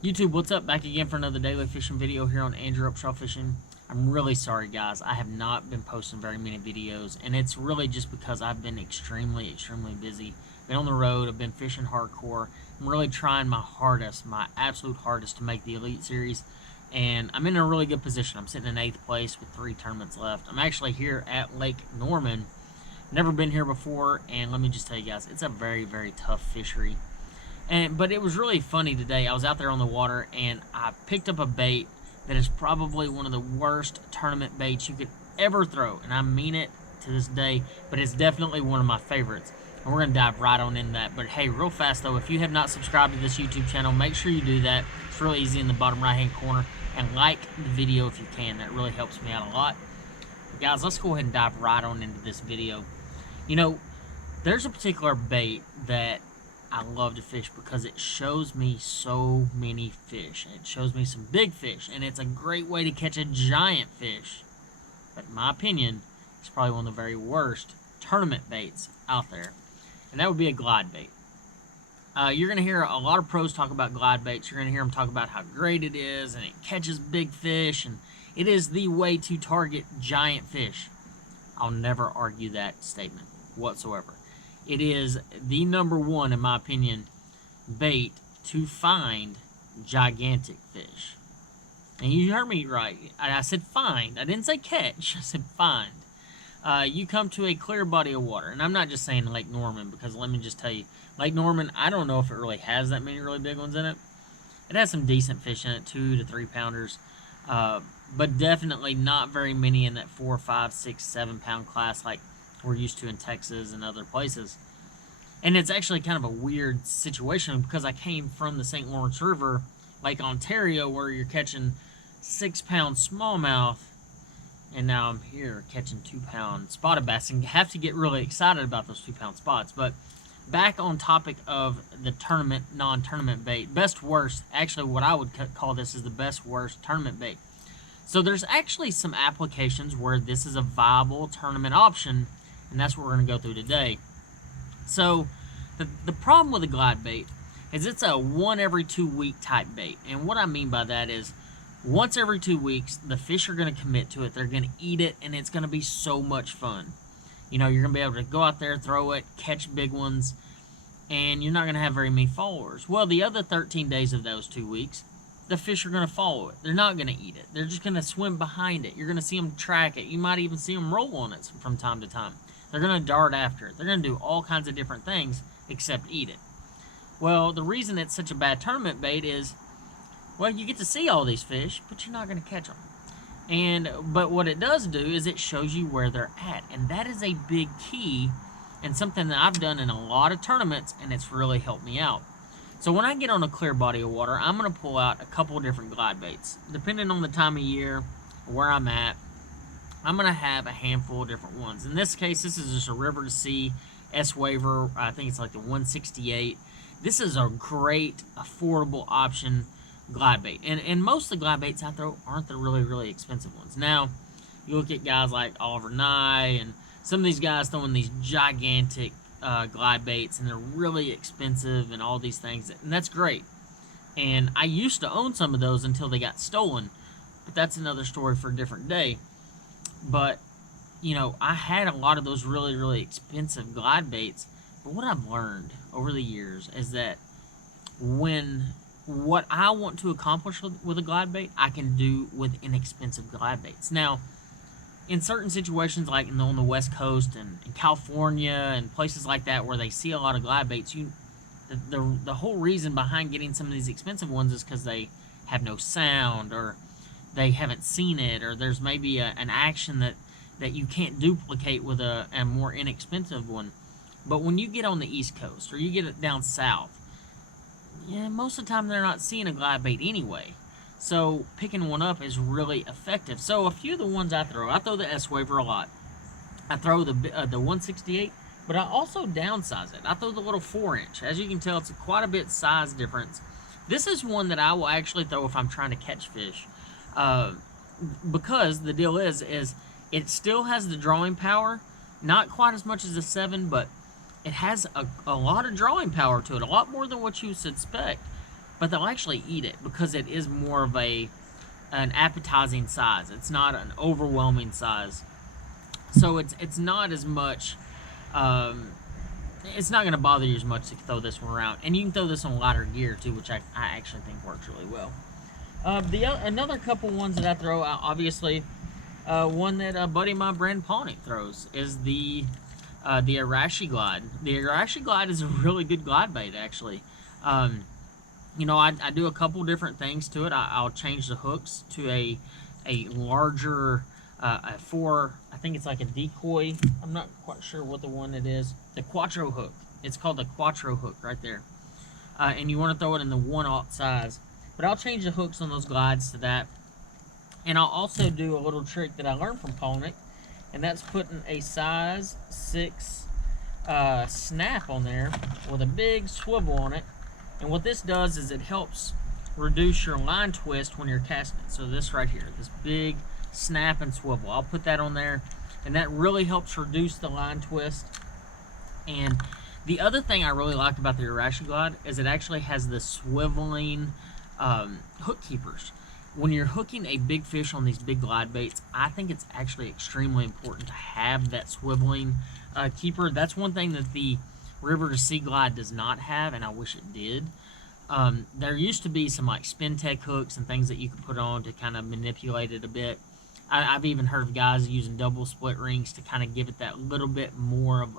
YouTube, what's up? Back again for another daily fishing video here on Andrew Upshaw Fishing. I'm really sorry, guys. I have not been posting very many videos, and it's really just because I've been extremely busy. Been on the road, I've been fishing hardcore. I'm really trying my hardest, my absolute hardest to make the Elite Series, and I'm in a really good position. I'm sitting in 8th place with 3 tournaments left. I'm actually here at Lake Norman. Never been here before, and let me just tell you guys, it's a very tough fishery. But it was really funny today. I was out there on the water, and I picked up a bait that is probably one of the worst tournament baits you could ever throw, and I mean it to this day, but it's definitely one of my favorites. And we're going to dive right on into that. But hey, real fast though, if you have not subscribed to this YouTube channel, make sure you do that. It's really easy in the bottom right-hand corner. And like the video if you can. That really helps me out a lot. But guys, let's go ahead and dive right on into this video. You know, there's a particular bait that I love to fish because it shows me so many fish. It shows me some big fish, and it's a great way to catch a giant fish. But in my opinion, it's probably one of the very worst tournament baits out there, and that would be a glide bait. You're going to hear a lot of pros talk about glide baits. You're going to hear them talk about how great it is, and it catches big fish, and it is the way to target giant fish. I'll never argue that statement whatsoever. It is the #1, in my opinion, bait to find gigantic fish. And you heard me right. I said find. I didn't say catch. I said find. You come to a clear body of water. And I'm not just saying Lake Norman, because let me just tell you, Lake Norman, I don't know if it really has that many really big ones in it. It has some decent fish in it, 2 to 3 pounders. But definitely not very many in that 4, 5, 6, 7 pound class like we're used to in Texas and other places. And it's actually kind of a weird situation because I came from the St. Lawrence River, Lake Ontario, where you're catching 6-pound smallmouth, and now I'm here catching 2-pound spotted bass, and have to get really excited about those 2-pound spots. But back on topic of the tournament, non-tournament bait, best worst, actually what I would call this is the best worst tournament bait. So there's actually some applications where this is a viable tournament option, and that's what we're going to go through today. So the problem with a glide bait is it's a 1 every 2 week type bait. And what I mean by that is once every 2 weeks, the fish are going to commit to it. They're going to eat it, and it's going to be so much fun. You know, you're going to be able to go out there, throw it, catch big ones, and you're not going to have very many followers. Well, the other 13 days of those 2 weeks, the fish are going to follow it. They're not going to eat it. They're just going to swim behind it. You're going to see them track it. You might even see them roll on it from time to time. They're going to dart after it. They're going to do all kinds of different things except eat it. Well, the reason it's such a bad tournament bait is, well, you get to see all these fish, but you're not going to catch them. But what it does do is it shows you where they're at. And that is a big key and something that I've done in a lot of tournaments, and it's really helped me out. So when I get on a clear body of water, I'm going to pull out a couple of different glide baits. Depending on the time of year, where I'm at, I'm going to have a handful of different ones. In this case, this is just a River to Sea S-Waver. I think it's like the 168. This is a great, affordable option glide bait. And most of the glide baits out there aren't the really expensive ones. Now, you look at guys like Oliver Nye, and some of these guys throwing these gigantic glide baits, and they're really expensive and all these things. And that's great. And I used to own some of those until they got stolen. But that's another story for a different day. But, you know, I had a lot of those really expensive glide baits. But what I've learned over the years is that what I want to accomplish with a glide bait, I can do with inexpensive glide baits. Now, in certain situations, like on the West Coast and in California and places like that where they see a lot of glide baits, the whole reason behind getting some of these expensive ones is because they have no sound, or they haven't seen it, or there's maybe an action that you can't duplicate with a more inexpensive one. But when you get on the East Coast, or you get it down south, yeah, most of the time they're not seeing a glide bait anyway. So picking one up is really effective. So a few of the ones I throw the S-Waver a lot. I throw the 168, but I also downsize it. I throw the little 4-inch. As you can tell, it's quite a bit size difference. This is one that I will actually throw if I'm trying to catch fish. Because the deal is it still has the drawing power, not quite as much as the 7, but it has a lot of drawing power to it, a lot more than what you suspect. but they'll actually eat it because it is more of an appetizing size. It's not an overwhelming size, so it's not as much. It's not going to bother you as much to throw this one around, and you can throw this on lighter gear too, which I actually think works really well. Another couple ones that I throw out, obviously, one that a buddy of mine, Brandon Palnick, throws is the Arashi Glide. The Arashi Glide is a really good glide bait, actually. You know, I do a couple different things to it. I'll change the hooks to a larger, I think it's like a decoy. I'm not quite sure what the one it is. The Quattro hook. It's called the Quattro hook right there. And you want to throw it in the 1/0 size. But I'll change the hooks on those glides to that. And I'll also do a little trick that I learned from Palnick, and that's putting a size 6 snap on there with a big swivel on it. And what this does is it helps reduce your line twist when you're casting it. So this right here, this big snap and swivel, I'll put that on there, and that really helps reduce the line twist. And the other thing I really liked about the Arashi Glide is it actually has the swiveling hook keepers. When you're hooking a big fish on these big glide baits, I think it's actually extremely important to have that swiveling keeper. That's one thing that the River to Sea Glide does not have, and I wish it did. There used to be some like spin tech hooks and things that you could put on to kind of manipulate it a bit. I've even heard of guys using double split rings to kind of give it that little bit more of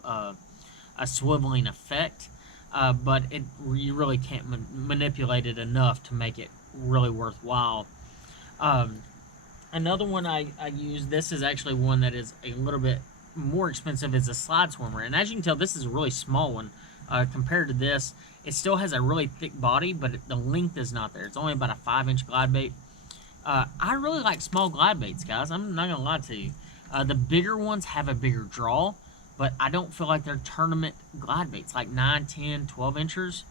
a swiveling effect, but you really can't manipulate it enough to make it really worthwhile. Another one I use, this is actually one that is a little bit more expensive, is a slide swimmer. And as you can tell, this is a really small one compared to this. It still has a really thick body, but the length is not there. It's only about a 5-inch glide bait. I really like small glide baits, guys. I'm not gonna lie to you. The bigger ones have a bigger draw, but I don't feel like they're tournament glide baits, like 9, 10, 12 inchers.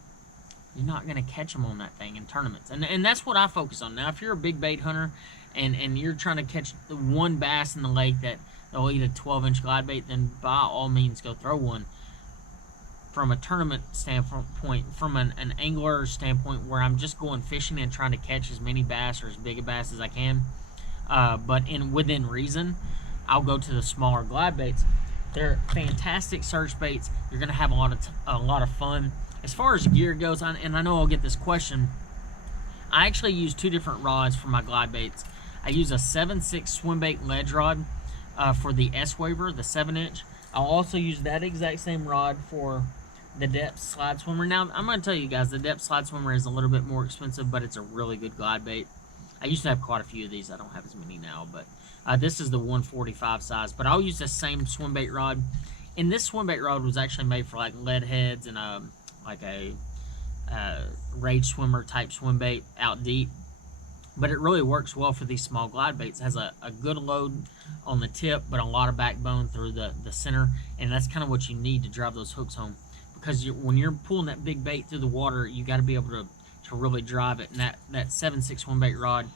You're not going to catch them on that thing in tournaments. And that's what I focus on. Now, if you're a big bait hunter and you're trying to catch the one bass in the lake that they'll eat a 12-inch glide bait, then by all means go throw one. From a tournament standpoint, from an angler standpoint, where I'm just going fishing and trying to catch as many bass or as big a bass as I can, but within reason, I'll go to the smaller glide baits. They're fantastic search baits. You're going to have a lot of fun. As far as gear goes, and I know I'll get this question, I actually use 2 different rods for my glide baits. I use a 7/6 swim bait ledge rod for the S-Waver, the 7-inch. I'll also use that exact same rod for the depth slide swimmer. Now, I'm going to tell you guys, the depth slide swimmer is a little bit more expensive, but it's a really good glide bait. I used to have quite a few of these. I don't have as many now, but this is the 145 size. But I'll use the same swim bait rod. And this swim bait rod was actually made for like lead heads and like a rage swimmer type swim bait out deep. But it really works well for these small glide baits. It has a good load on the tip, but a lot of backbone through the center. And that's kind of what you need to drive those hooks home. Because when you're pulling that big bait through the water, you got to be able to really drive it. And that 7/6 swim bait rod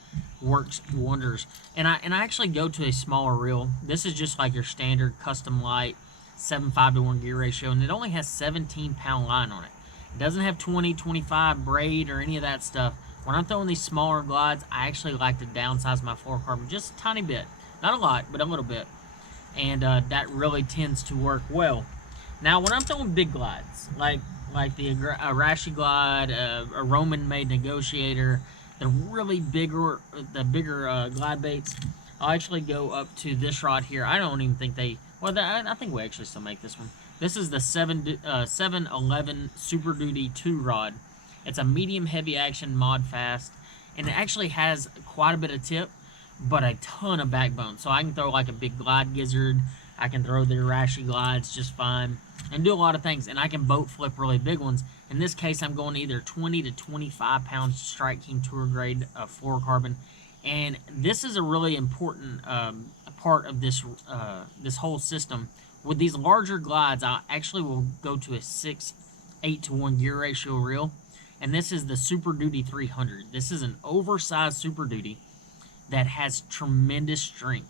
works wonders. And I actually go to a smaller reel. This is just like your standard custom light 7.5 to 1 gear ratio. And it only has 17-pound line on it. It doesn't have 20, 25 braid or any of that stuff. When I'm throwing these smaller glides, I actually like to downsize my fluorocarbon just a tiny bit. Not a lot, but a little bit. And that really tends to work well. Now, when I'm throwing big glides, like the Arashi Glide, a Roman-made Negotiator, the bigger glide baits, I'll actually go up to this rod here. I don't even think I think we actually still make this one. This is the 711 Super Duty 2 rod. It's a medium heavy action mod fast, and it actually has quite a bit of tip, but a ton of backbone. So I can throw like a big glide gizzard. I can throw the Arashi glides just fine and do a lot of things, and I can boat flip really big ones. In this case, I'm going either 20 to 25 pounds Strike King Tour grade fluorocarbon, and this is a really important part of this whole system. With these larger glides, I actually will go to a 6/8 to 1 gear ratio reel, and this is the Super Duty 300. This is an oversized Super Duty that has tremendous strength.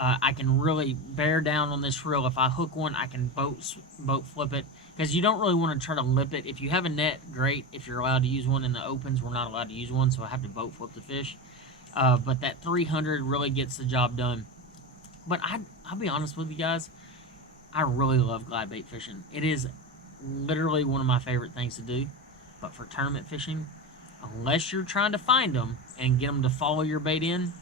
I can really bear down on this reel. If I hook one, I can boat flip it, because you don't really want to try to lip it. If you have a net, great. If you're allowed to use one. In the opens, we're not allowed to use one, so I have to boat flip the fish. But that 300 really gets the job done. But I'll be honest with you guys, I really love glide bait fishing. It is literally one of my favorite things to do. But for tournament fishing, unless you're trying to find them and get them to follow your bait in,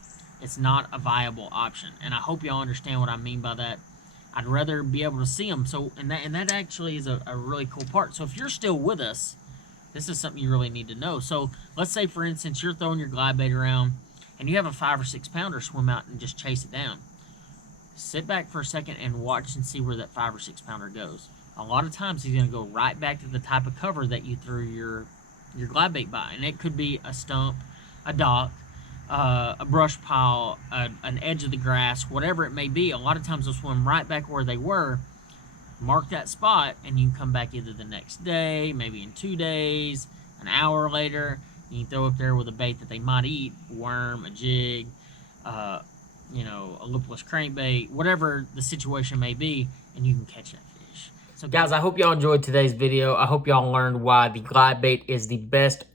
it's not a viable option. And I hope y'all understand what I mean by that. I'd rather be able to see them. So, and that actually is a really cool part. So if you're still with us, this is something you really need to know. So let's say, for instance, you're throwing your glide bait around and you have a 5 or 6 pounder swim out and just chase it down. Sit back for a second and watch and see where that 5 or 6 pounder goes. A lot of times he's going to go right back to the type of cover that you threw your glide bait by. And it could be a stump, a dock, a brush pile, an edge of the grass, whatever it may be. A lot of times they'll swim right back where they were, mark that spot, and you can come back either the next day, maybe in 2 days, an hour later. You can throw up there with a bait that they might eat, worm, a jig, you know, a loopless crankbait, whatever the situation may be, and you can catch that fish. So guys, I hope y'all enjoyed today's video. I hope y'all learned why the glide bait is the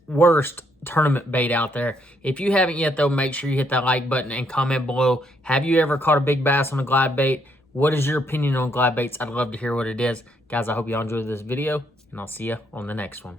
worst tournament bait out there. If you haven't yet, though, make sure you hit that like button and comment below. Have you ever caught a big bass on a glide bait? What is your opinion on glide baits? I'd love to hear what it is. Guys, I hope y'all enjoyed this video, and I'll see you on the next one.